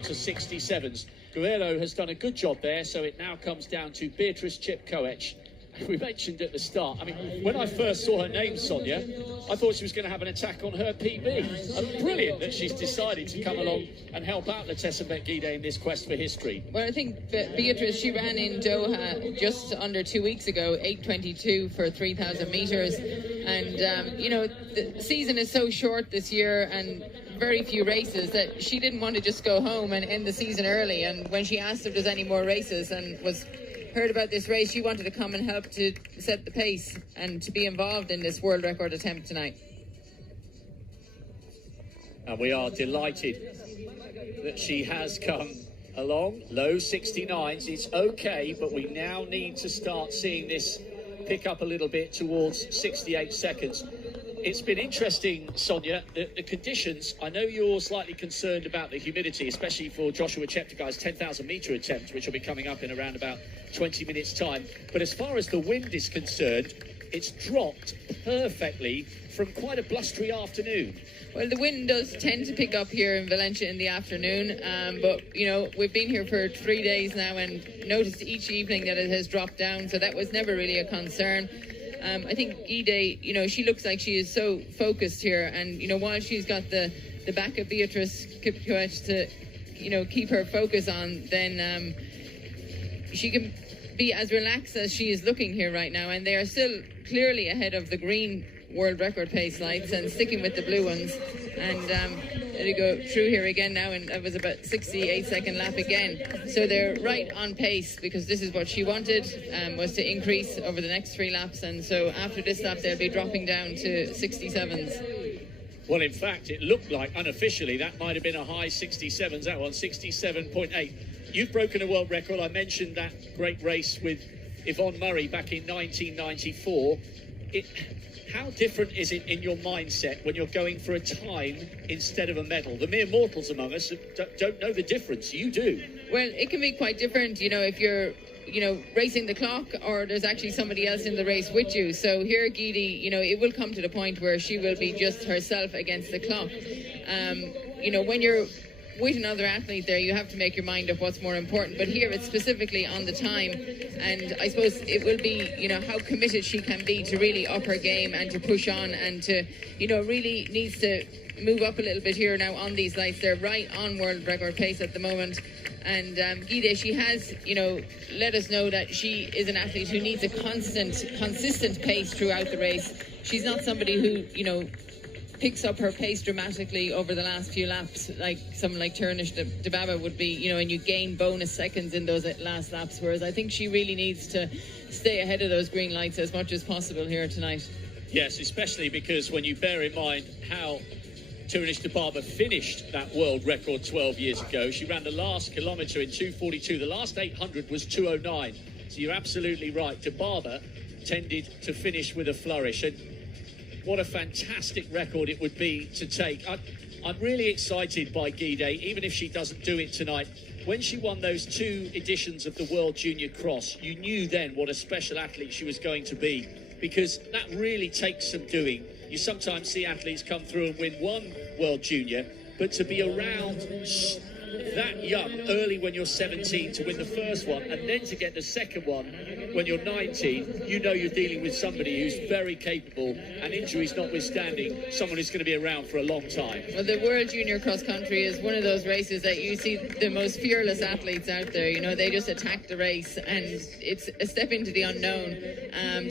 up to 67s. Guerrero has done a good job there, so it now comes down to Beatrice Chepkoech. We mentioned at the start, I mean, when I first saw her name, Sonia, I thought she was going to have an attack on her PB. And brilliant that she's decided to come along and help out Letesambet Gide in this quest for history. Well, I think Beatrice, she ran in Doha just under 2 weeks ago, 8:22 for 3,000 metres. And, you know, the season is so short this year and very few races that she didn't want to just go home and end the season early. And when she asked if there's any more races and was heard about this race, she wanted to come and help to set the pace and to be involved in this world record attempt tonight. And we are delighted that she has come along. Low 69s, it's okay, but we now need to start seeing this pick up a little bit towards 68 seconds. It's been interesting, Sonia, the conditions. I know you're slightly concerned about the humidity, especially for Joshua Cheptegei's 10,000 metre attempt, which will be coming up in around about 20 minutes' time. But as far as the wind is concerned, it's dropped perfectly from quite a blustery afternoon. Well, the wind does tend to pick up here in Valencia in the afternoon, but, you know, we've been here for 3 days now and noticed each evening that it has dropped down, so that was never really a concern. I think Gide, you know, she looks like she is so focused here, and, you know, while she's got the back of Beatrice Chepkoech to, you know, keep her focus on, then she can be as relaxed as she is looking here right now, and they are still clearly ahead of the green world record pace lights and sticking with the blue ones. And they go through here again now, and it was about 68-second lap again. So they're right on pace, because this is what she wanted, was to increase over the next 3 laps. And so after this lap, they'll be dropping down to 67s. Well, in fact, it looked like unofficially that might have been a high 67s, that one, 67.8. You've broken a world record. I mentioned that great race with Yvonne Murray back in 1994. How different is it in your mindset when you're going for a time instead of a medal? The mere mortals among us don't know the difference. You do. Well, it can be quite different, you know, if you're, you know, racing the clock or there's actually somebody else in the race with you. So here, Gide, you know, it will come to the point where she will be just herself against the clock. You know, when you're with another athlete there, you have to make your mind up what's more important. But here it's specifically on the time, and I suppose it will be, you know, how committed she can be to really up her game and to push on and to, you know, really needs to move up a little bit here now on these lights. They're right on world record pace at the moment. And Gide, she has, you know, let us know that she is an athlete who needs a consistent pace throughout the race. She's not somebody who, you know, picks up her pace dramatically over the last few laps, like someone like Turnish Dibaba would be, you know, and you gain bonus seconds in those last laps, whereas I think she really needs to stay ahead of those green lights as much as possible here tonight. Yes, especially because when you bear in mind how Turnish Dibaba finished that world record 12 years ago, she ran the last kilometre in 2:42, the last 800 was 2:09, so you're absolutely right, Dibaba tended to finish with a flourish, and what a fantastic record it would be to take. I'm really excited by Gide, even if she doesn't do it tonight. When she won those 2 editions of the World Junior Cross, you knew then what a special athlete she was going to be, because that really takes some doing. You sometimes see athletes come through and win 1 World Junior, but to be around that young, early when you're 17, to win the first one, and then to get the second one when you're 19, you know you're dealing with somebody who's very capable, and injuries notwithstanding, someone who's going to be around for a long time. Well, the World Junior Cross Country is one of those races that you see the most fearless athletes out there. You know, they just attack the race, and it's a step into the unknown.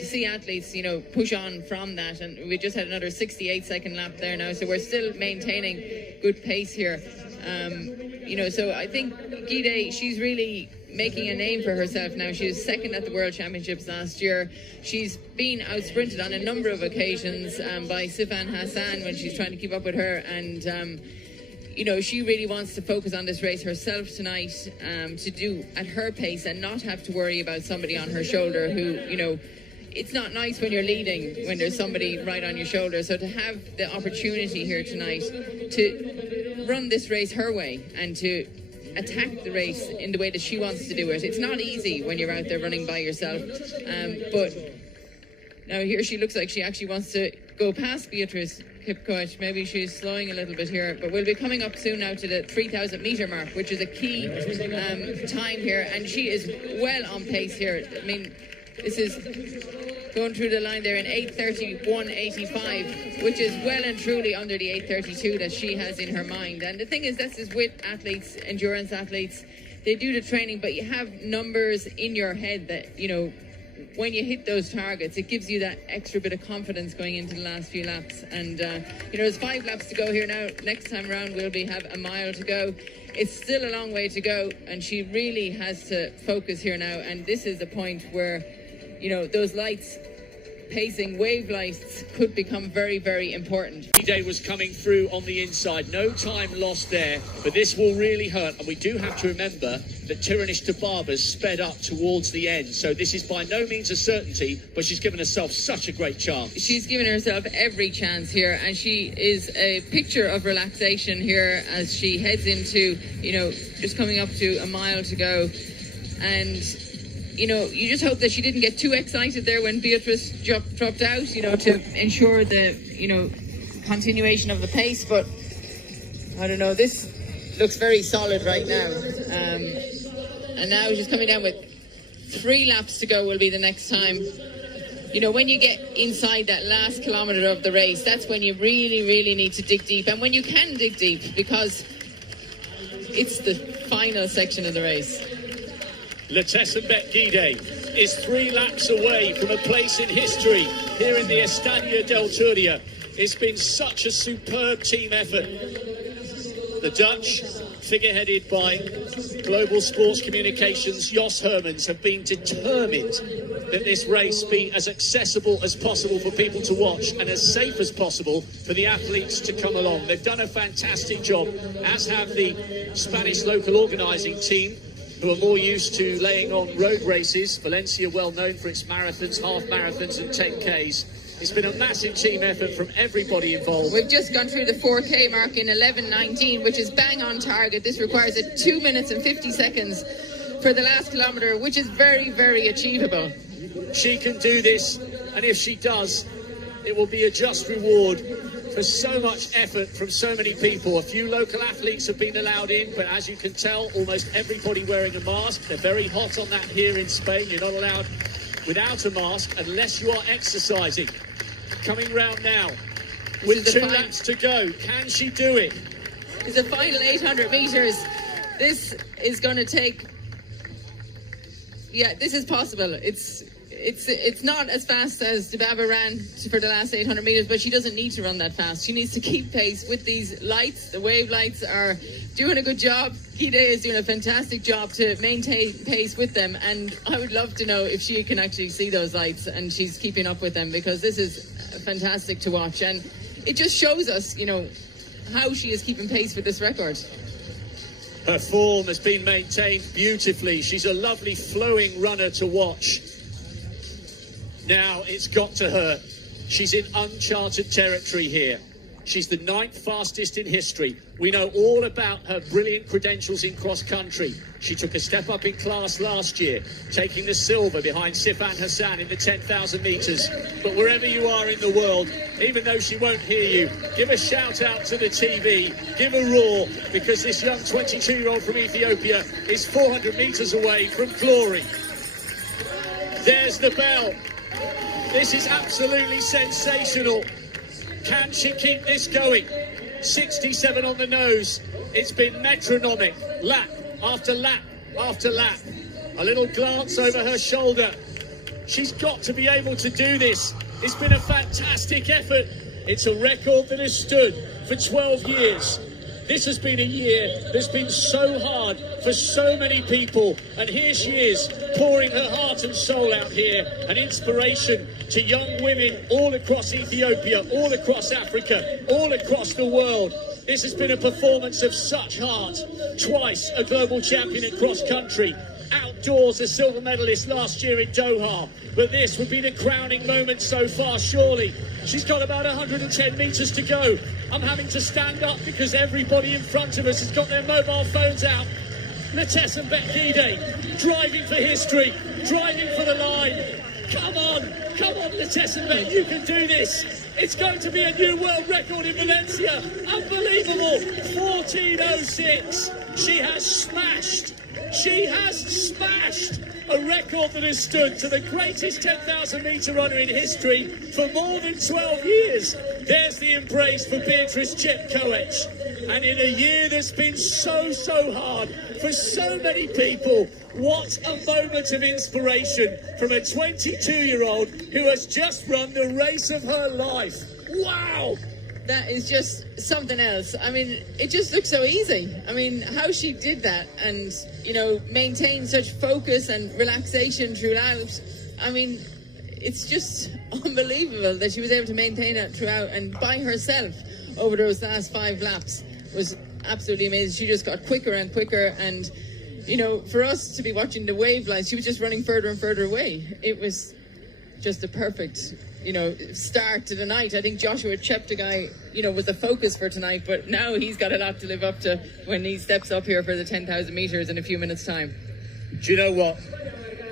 To see athletes, you know, push on from that, and we just had another 68-second lap there now, so we're still maintaining good pace here. You know, so I think Gide, she's really making a name for herself now. She was second at the World Championships last year. She's been out-sprinted on a number of occasions by Sifan Hassan when she's trying to keep up with her, and you know, she really wants to focus on this race herself tonight, to do at her pace and not have to worry about somebody on her shoulder who, you know, it's not nice when you're leading when there's somebody right on your shoulder. So to have the opportunity here tonight to run this race her way and to attack the race in the way that she wants to do it. It's not easy when you're out there running by yourself, but now here she looks like she actually wants to go past Beatrice Kipkoech. Maybe she's slowing a little bit here, but we'll be coming up soon now to the 3,000 metre mark, which is a key time here, and she is well on pace here. I mean, this is going through the line there in 8:31.85, which is well and truly under the 8:32 that she has in her mind. And the thing is, this is with athletes, endurance athletes. They do the training, but you have numbers in your head that, you know, when you hit those targets, it gives you that extra bit of confidence going into the last few laps. And, you know, there's 5 laps to go here now. Next time around, we'll have a mile to go. It's still a long way to go, and she really has to focus here now. And this is a point where, you know, those lights, pacing, wave lights, could become very, very important. D-Day was coming through on the inside. No time lost there, but this will really hurt. And we do have to remember that Tirunesh Dibaba's sped up towards the end. So this is by no means a certainty, but she's given herself such a great chance. She's given herself every chance here, and she is a picture of relaxation here as she heads into, you know, just coming up to a mile to go. And you know, you just hope that she didn't get too excited there when Beatrice dropped out, you know, to ensure the, you know, continuation of the pace. But I don't know, this looks very solid right now. And now she's coming down with 3 laps to go will be the next time. You know, when you get inside that last kilometre of the race, that's when you really, really need to dig deep. And when you can dig deep, because it's the final section of the race. Letessenbet Gide is 3 laps away from a place in history here in the Estadio del Turia. It's been such a superb team effort. The Dutch, figureheaded by Global Sports Communications, Jos Hermans, have been determined that this race be as accessible as possible for people to watch and as safe as possible for the athletes to come along. They've done a fantastic job, as have the Spanish local organising team, who are more used to laying on road races. Valencia, well known for its marathons, half marathons and 10Ks. It's been a massive team effort from everybody involved. We've just gone through the 4K mark in 11:19, which is bang on target. This requires 2 minutes and 50 seconds for the last kilometre, which is very, very achievable. She can do this, and if she does, it will be a just reward for so much effort from so many people. A few local athletes have been allowed in, but as you can tell, almost everybody wearing a mask. They're very hot on that here in Spain. You're not allowed without a mask unless you are exercising. Coming round now with 2 laps to go. Can she do it? It's the final 800 metres. This is going to take... Yeah, this is possible. It's not as fast as Dibaba ran for the last 800 metres, but she doesn't need to run that fast. She needs to keep pace with these lights. The wave lights are doing a good job. Gide is doing a fantastic job to maintain pace with them, and I would love to know if she can actually see those lights and she's keeping up with them, because this is fantastic to watch, and it just shows us, you know, how she is keeping pace with this record. Her form has been maintained beautifully. She's a lovely flowing runner to watch. Now it's got to her. She's in uncharted territory here. She's the 9th fastest in history. We know all about her brilliant credentials in cross-country. She took a step up in class last year, taking the silver behind Sifan Hassan in the 10,000 metres. But wherever you are in the world, even though she won't hear you, give a shout out to the TV, give a roar, because this young 22-year-old from Ethiopia is 400 metres away from glory. There's the bell. This is absolutely sensational. Can she keep this going? 67 on the nose. It's been metronomic. Lap after lap after lap. A little glance over her shoulder. She's got to be able to do this. It's been a fantastic effort. It's a record that has stood for 12 years. This has been a year that's been so hard for so many people. And here she is, pouring her heart and soul out here. An inspiration to young women all across Ethiopia, all across Africa, all across the world. This has been a performance of such heart. Twice a global champion at cross-country. Outdoors, a silver medalist last year in Doha. But this would be the crowning moment so far, surely. She's got about 110 metres to go. I'm having to stand up because everybody in front of us has got their mobile phones out. Letessenbet Gide, driving for history, driving for the line. Come on, Letessenbet, you can do this. It's going to be a new world record in Valencia. Unbelievable. 14:06. She has smashed a record that has stood to the greatest 10,000 metre runner in history for more than 12 years. There's the embrace for Beatrice Chepkoech. And in a year that's been so hard for so many people, what a moment of inspiration from a 22-year-old who has just run the race of her life. Wow! That is just something else. I mean, it just looks so easy. I mean, how she did that and, you know, maintain such focus and relaxation throughout. I mean, it's just unbelievable that she was able to maintain it throughout and by herself over those last 5 laps was absolutely amazing. She just got quicker and quicker, and, you know, for us to be watching the wave lines, she was just running further and further away. It was just a perfect, you know, start to the night. I think Joshua Cheptegei, you know, was the focus for tonight, but now he's got a lot to live up to when he steps up here for the 10,000 metres in a few minutes' time. Do you know what,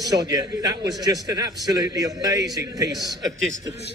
Sonia? That was just an absolutely amazing piece of distance.